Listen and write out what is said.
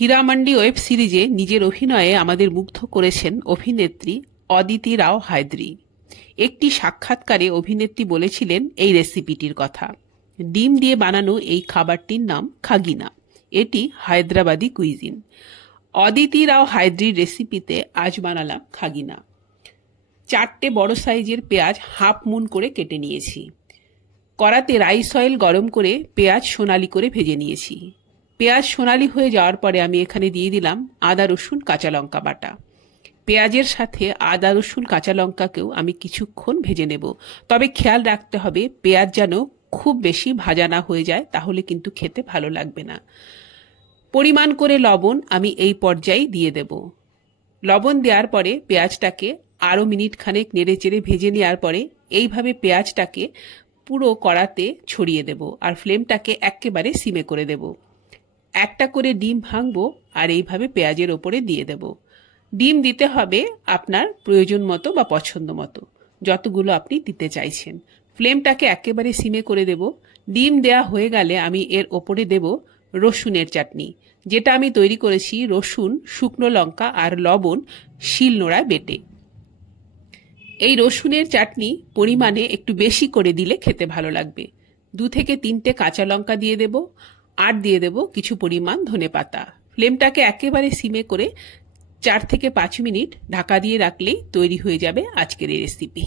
Heeramandi web সিরিজে নিজের অভিনয়ে আমাদের মুগ্ধ করেছেন অভিনেত্রী অদিতি রাও হায়দ্রি। একটি সাক্ষাৎকারে অভিনেত্রী বলেছিলেন এই রেসিপিটির কথা। ডিম দিয়ে বানানো এই খাবারটির নাম খাগিনা। এটি হায়দ্রাবাদি কুইজিন। অদিতি রাও হায়দ্রির রেসিপিতে আজ বানালাম খাগিনা। 4টে বড় সাইজের পেঁয়াজ হাফ মুন করে কেটে নিয়েছি। কড়াতে রাইস অয়েল গরম করে পেঁয়াজ সোনালি করে ভেজে নিয়েছি। পেঁয়াজ সোনালি হয়ে যাওয়ার পরে আমি এখানে দিয়ে দিলাম আদা রসুন কাঁচা লঙ্কা বাটা। পেঁয়াজের সাথে আদা রসুন কাঁচা লঙ্কাকেও আমি কিছুক্ষণ ভেজে নেব। তবে খেয়াল রাখতে হবে পেঁয়াজ যেন খুব বেশি ভাজা না হয়ে যায়, তাহলে কিন্তু খেতে ভালো লাগবে না। পরিমাণ করে লবণ আমি এই পর্যায়ে দিয়ে দেব। লবণ দেওয়ার পরে পেঁয়াজটাকে আরও মিনিট খানেক নেড়ে চেড়ে ভেজে নেওয়ার পরে এইভাবে পেঁয়াজটাকে পুরো কড়াতে ছড়িয়ে দেব আর ফ্লেমটাকে একেবারে সিমে করে দেব। একটা করে ডিম ভাঙবো আর এইভাবে পেঁয়াজের ওপরে দিয়ে দেব। ডিম দিতে হবে আপনার প্রয়োজন মতো বা পছন্দ মতো, যতগুলো আপনি দিতে চাইছেন। ফ্লেমটাকে একেবারে সিমে করে দেব। ডিম দেয়া হয়ে গেলে আমি এর ওপরে দেব রসুনের চাটনি, যেটা আমি তৈরি করেছি রসুন, শুকনো লঙ্কা আর লবণ শিলনোড়ায় বেটে। এই রসুনের চাটনি পরিমাণে একটু বেশি করে দিলে খেতে ভালো লাগবে। 2 থেকে 3টে কাঁচা লঙ্কা দিয়ে দেব আর দিয়ে দেব কিছু পরিমাণ ধনেপাতা। ফ্লেমটাকে একেবারে সিমে করে 4 থেকে 5 মিনিট ঢাকা দিয়ে রাখলেই তৈরি হয়ে যাবে আজকের এই রেসিপি।